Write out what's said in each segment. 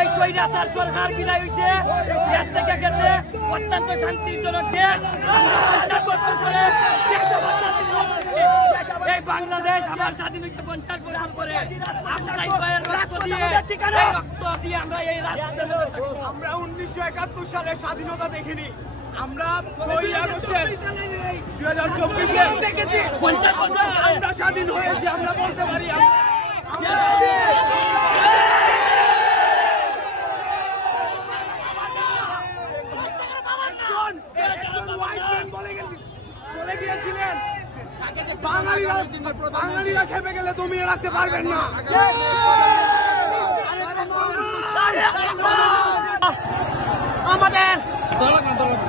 এই স্বৈরাচার সরকার বিদায় হয়েছে, দেশ থেকে গেছে অত্যন্ত শান্তিজনক দেশ। 50 বছর পরে এই বাংলাদেশ আমার স্বাধীন হয়েছে 50 বছর পরে। আবু সাইদ ভাইয়ের রক্ত দিয়ে আমরা এই রাজপথে আমরা 1971 সালে স্বাধীনতা দেখিনি, আমরা 6ই আগস্টের 2024 দেখেছি। 50 বছর আমরা স্বাধীন হয়েছি, আমরা বলতে পারি বলে গিয়েছিলেন বাঙালিরা খেপে গেলে দমিয়ে রাখতে পারবেন না।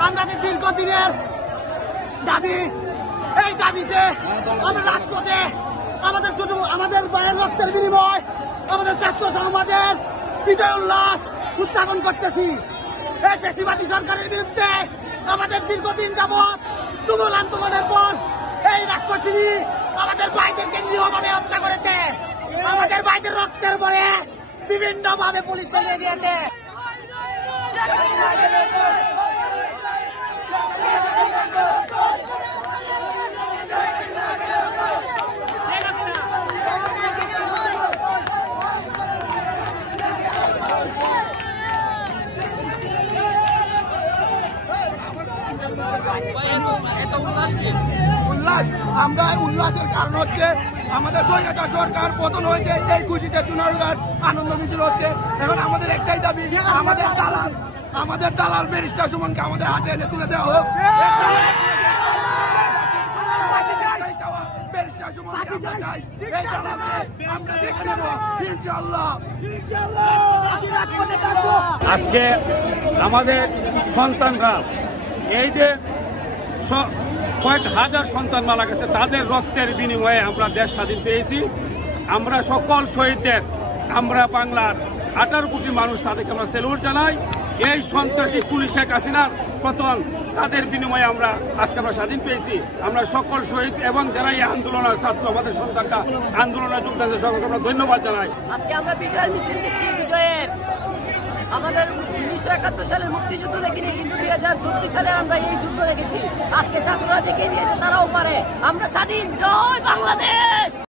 আমাদের দীর্ঘদিনের দাবি, এই দাবিতে আমরা রাজপথে আমাদের ভাইয়ের রক্তের বিনিময় আমাদের ছাত্র সমাজের বিজয় উল্লাস উদযাপন করতেছি। এই ফ্যাসিবাদী সরকারের বিরুদ্ধে আমাদের দীর্ঘদিন যাবৎ তুমুল আন্দোলনের পর এই রাক্ষসিনী আমাদের ভাইদেরকে নিরীহভাবে হত্যা করেছে। আমাদের ভাইদের রক্তের পরে বিভিন্ন ভাবে পুলিশ চালিয়ে দিয়েছে। উল্লাস, আমরা উল্লাসের কারণ হচ্ছে আমাদের স্বৈরাচার সরকার পতন হয়েছে, এই খুশিতে চুনারুঘাট আনন্দ মিছিল হচ্ছে। এখন আমাদের একটাই দাবি, আমাদের দালাল ব্যারিস্টার সুমনকে আমাদের হাতে এনে তুলে দেওয়া হোক। আজকে আমাদের সন্তানরা এই যে কয়েক হাজার সন্তান মারা গেছে, তাদের রক্তের বিনিময়ে আমরা দেশ স্বাধীন পেয়েছি। আমরা সকল শহীদদের, আমরা বাংলার 18 কোটি মানুষ, তাদেরকে আমরা স্যালুট জানাই। এই সন্ত্রাসী পুলিশ শেখ হাসিনার পতন, তাদের বিনিময়ে আমরা আজকে আমরা স্বাধীন পেয়েছি। আমরা সকল শহীদ এবং যারা এই আন্দোলনের ছাত্র, আমাদের সন্তানটা আন্দোলনে যোগদান, সকলকে আমরা ধন্যবাদ জানাই। আজকে আমরা বিজয়ের মিছিল দিচ্ছি। বিজয়ের আমাদের 1971 সালের মুক্তিযুদ্ধ দেখিনি, কিন্তু 2024 সালে আমরা এই যুদ্ধ দেখেছি। আজকে ছাত্ররা দেখিয়ে দিয়েছে তারাও পারে। আমরা স্বাধীন। জয় বাংলাদেশ।